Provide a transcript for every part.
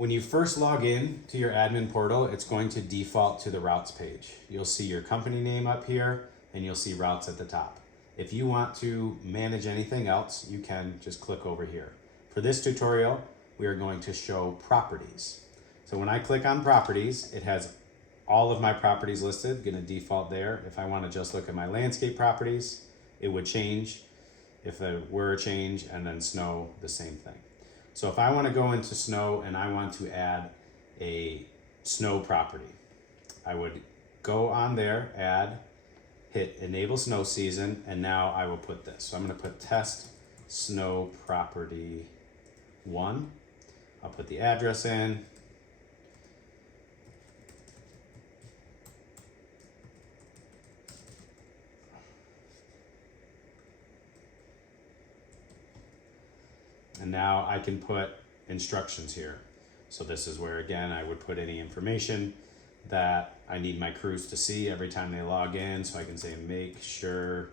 When you first log in to your admin portal, it's going to default to the routes page. You'll see your company name up here and you'll see routes at the top. If you want to manage anything else, you can just click over here. For this tutorial, we are going to show properties. So when I click on properties, it has all of my properties listed, gonna default there. If I wanna just look at my landscape properties, it would change if there were a change, and then snow, the same thing. So if I wanna go into snow and I want to add a snow property, I would go on there, add, hit enable snow season, and now I will put this. So I'm gonna put test snow property 1. I'll put the address in. And now I can put instructions here. So this is where, again, I would put any information that I need my crews to see every time they log in. So I can say, make sure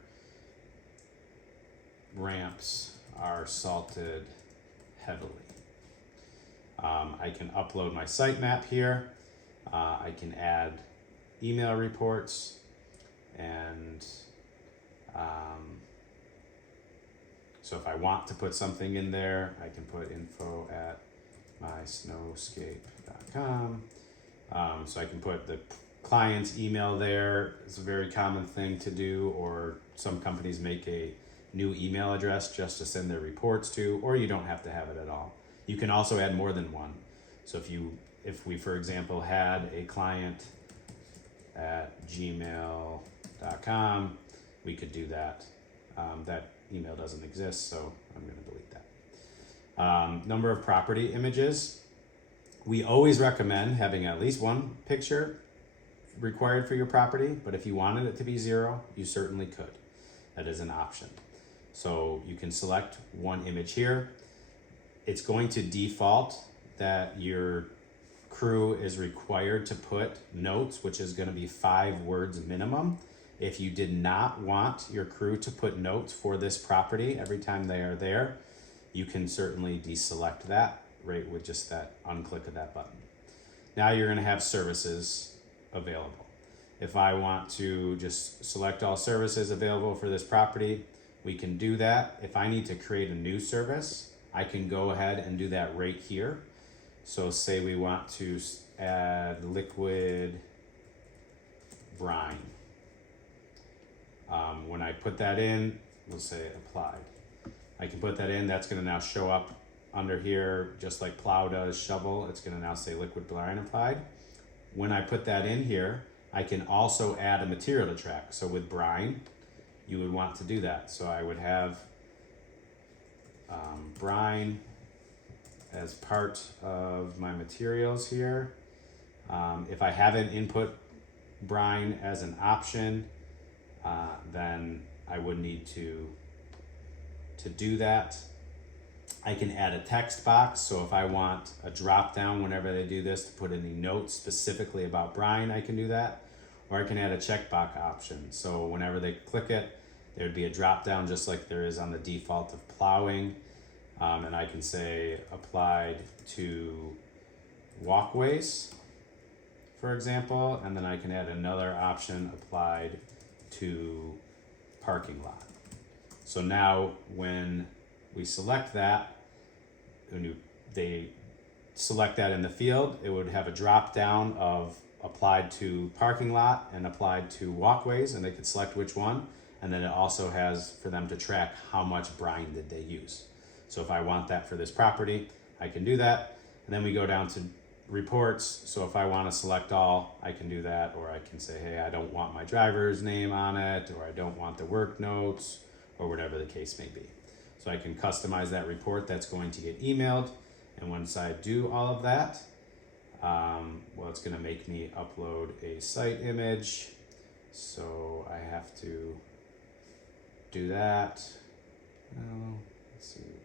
ramps are salted heavily. I can upload my site map here. I can add email reports and so if I want to put something in there, I can put info at mysnowscape.com. So I can put the client's email there. It's a very common thing to do, or some companies make a new email address just to send their reports to, or you don't have to have it at all. You can also add more than one. So if we, for example, had a client at gmail.com, we could do that. That email doesn't exist, so I'm going to delete that. Number of property images. We always recommend having at least one picture required for your property, but if you wanted it to be 0, you certainly could. That is an option. So you can select one image here. It's going to default that your crew is required to put notes, which is going to be 5 words minimum. If you did not want your crew to put notes for this property every time they are there, you can certainly deselect that right with just that unclick of that button. Now you're going to have services available. If I want to just select all services available for this property, we can do that. If I need to create a new service, I can go ahead and do that right here. So say we want to add liquid brine. When I put that in, we'll say applied. I can put that in, that's gonna now show up under here, just like plow does shovel, it's gonna now say liquid brine applied. When I put that in here, I can also add a material to track. So with brine, you would want to do that. So I would have brine as part of my materials here. If I haven't input brine as an option, then I would need to do that. I can add a text box. So if I want a drop down whenever they do this to put any notes specifically about brine, I can do that. Or I can add a checkbox option. So whenever they click it, there'd be a drop down just like there is on the default of plowing. And I can say applied to walkways, for example, and then I can add another option applied to parking lot. So now when we select that, they select that in the field, it would have a drop down of applied to parking lot and applied to walkways, and they could select which one. And then it also has for them to track how much brine did they use. So if I want that for this property, I can do that. And then we go down to reports. So if I want to select all, I can do that, or I can say, hey, I don't want my driver's name on it, or I don't want the work notes, or whatever the case may be. So I can customize that report that's going to get emailed. And once I do all of that, well, it's going to make me upload a site image. So I have to do that. Let's see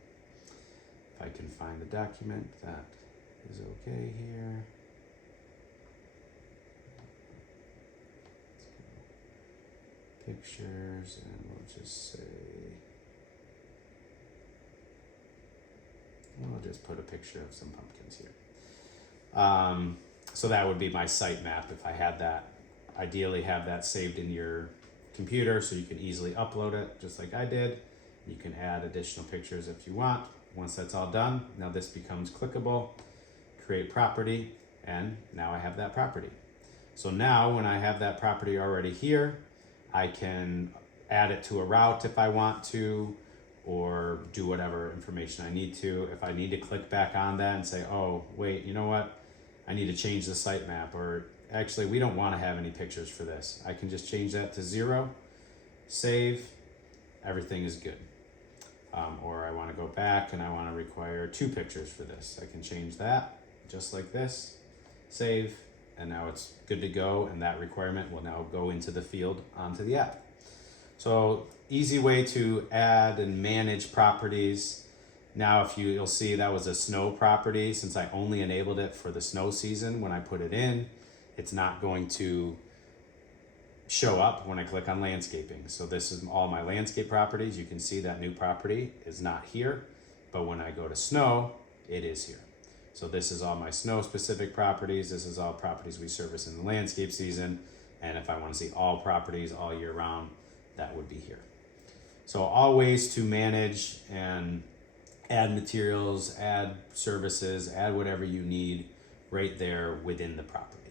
if I can find the document that is okay here. Pictures, and we'll just say, I'll just put a picture of some pumpkins here. So that would be my site map if I had that. Ideally have that saved in your computer so you can easily upload it just like I did. You can add additional pictures if you want. Once that's all done, now this becomes clickable, create property, and now I have that property. So now when I have that property already here, I can add it to a route if I want to, or do whatever information I need to. If I need to click back on that and say, oh, wait, you know what? I need to change the sitemap, or actually we don't want to have any pictures for this. I can just change that to 0, save, everything is good. Or I want to go back and I want to require 2 pictures for this. I can change that just like this, save, and now it's good to go, and that requirement will now go into the field onto the app. So easy way to add and manage properties. Now if you'll see that was a snow property, since I only enabled it for the snow season. When I put it in, it's not going to show up when I click on landscaping. So this is all my landscape properties. You can see that new property is not here, but when I go to snow, it is here. So this is all my snow specific properties. This is all properties we service in the landscape season. And if I want to see all properties all year round, that would be here. So all ways to manage and add materials, add services, add whatever you need right there within the property.